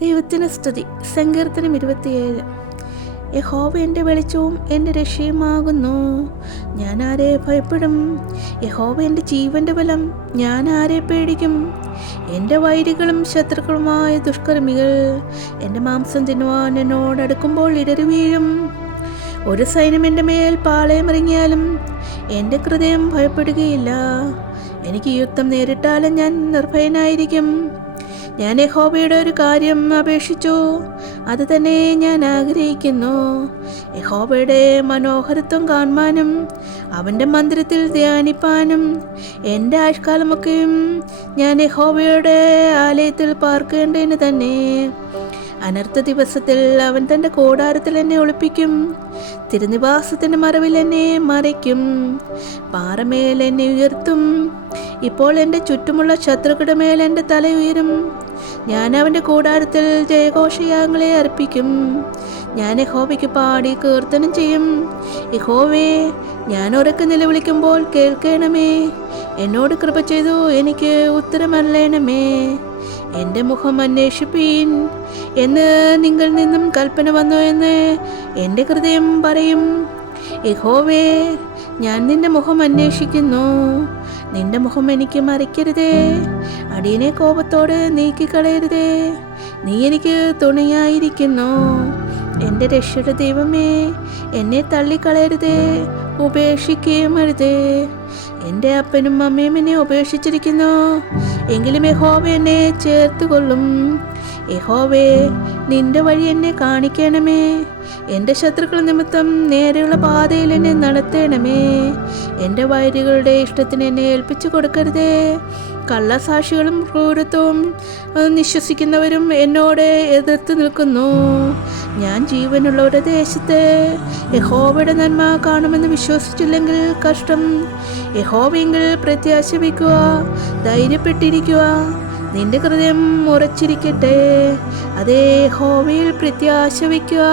ദൈവത്തിന് സ്തുതി. സങ്കീർത്തനം 27. യഹോവ എൻ്റെ വെളിച്ചവും എൻ്റെ രക്ഷയുമാകുന്നു, ഞാൻ ആരെ ഭയപ്പെടും? യഹോവ എൻ്റെ ജീവൻ്റെ ബലം, ഞാൻ ആരെ പേടിക്കും? എൻ്റെ വൈരികളും ശത്രുക്കളുമായ ദുഷ്കർമ്മികൾ എൻ്റെ മാംസം തിന്നുവാൻ എന്നോടടുക്കുമ്പോൾ ഇടറി വീഴും. ഒരു സൈന്യം എൻ്റെ മേൽ പാളയമിറങ്ങിയാലും എൻ്റെ ഹൃദയം ഭയപ്പെടുകയില്ല. എനിക്ക് യുദ്ധം നേരിട്ടാലും ഞാൻ നിർഭയനായിരിക്കും. ഞാൻ യഹോവയുടെ ഒരു കാര്യം അപേക്ഷിച്ചു, അത് തന്നെ ഞാൻ ആഗ്രഹിക്കുന്നു. യഹോവയുടെ മനോഹരത്വം കാണുവാനും അവൻ്റെ മന്ദിരത്തിൽ ധ്യാനിപ്പാനും എൻ്റെ ആയുഷ്കാലമൊക്കെയും ഞാൻ യഹോവയുടെ ആലയത്തിൽ പാർക്കേണ്ടതിന് തന്നെ. അനർത്ഥ ദിവസത്തിൽ അവൻ തൻ്റെ കൂടാരത്തിൽ എന്നെ ഒളിപ്പിക്കും, തിരുനിവാസത്തിൻ്റെ മറവിൽ എന്നെ മറയ്ക്കും, പാറമേൽ എന്നെ ഉയർത്തും. ഇപ്പോൾ എൻ്റെ ചുറ്റുമുള്ള ശത്രുക്കളുടെ മേൽ എൻ്റെ തല ഉയരും. ഞാൻ അവൻ്റെ കൂടാരത്തിൽ ജയഘോഷയാഗങ്ങളെ അർപ്പിക്കും. ഞാൻ യഹോവയ്ക്ക് പാടി കീർത്തനം ചെയ്യും. യഹോവേ, ഞാൻ ഉറക്കെ നിലവിളിക്കുമ്പോൾ കേൾക്കണമേ. എന്നോട് കൃപ ചെയ്തു എനിക്ക് ഉത്തരമല്ലണമേ. എൻ്റെ മുഖം അന്വേഷിപ്പീൻ എന്ന് നിങ്ങൾ നിന്നും കൽപ്പന വന്നു എന്ന് എൻ്റെ ഹൃദയം പറയും. യഹോവേ, ഞാൻ നിന്റെ മുഖം അന്വേഷിക്കുന്നു. നിന്റെ മുഖം എനിക്ക് മറയ്ക്കരുതേ. അടിയനെ കോപത്തോട് നീക്കിക്കളയരുതേ. നീ എനിക്ക് തുണയായിരിക്കുന്നു. എൻ്റെ രക്ഷയുടെ ദൈവമേ, എന്നെ തള്ളിക്കളയരുതേ, ഉപേക്ഷിക്കുകയും അരുതേ. എൻ്റെ അപ്പനും അമ്മയും എന്നെ ഉപേക്ഷിച്ചിരിക്കുന്നു, എങ്കിലും യഹോവ എന്നെ ചേർത്തുകൊള്ളും. യഹോവേ, നിന്റെ വഴി എന്നെ കാണിക്കണമേ. എൻ്റെ ശത്രുക്കൾ നിമിത്തം നേരെയുള്ള പാതയിൽ എന്നെ നടത്തണമേ. എൻ്റെ വൈരികളുടെ ഇഷ്ടത്തിന് എന്നെ ഏൽപ്പിച്ചു കൊടുക്കരുതേ. കള്ളസാക്ഷികളും ക്രൂരത്വവും നിശ്വസിക്കുന്നവരും എന്നോട് എതിർത്ത് നിൽക്കുന്നു. ഞാൻ ജീവനുള്ളവരുടെ ദേശത്ത് യഹോവയുടെ നന്മ കാണുമെന്ന് വിശ്വസിച്ചില്ലെങ്കിൽ കഷ്ടം. യഹോവയെങ്കിൽ പ്രത്യാശ വയ്ക്കുക, ധൈര്യപ്പെട്ടിരിക്കുക. നിന്റെ ഹൃദയം ഉറച്ചിരിക്കട്ടെ, അതേ യഹോവയിൽ പ്രത്യാശ വയ്ക്കുക.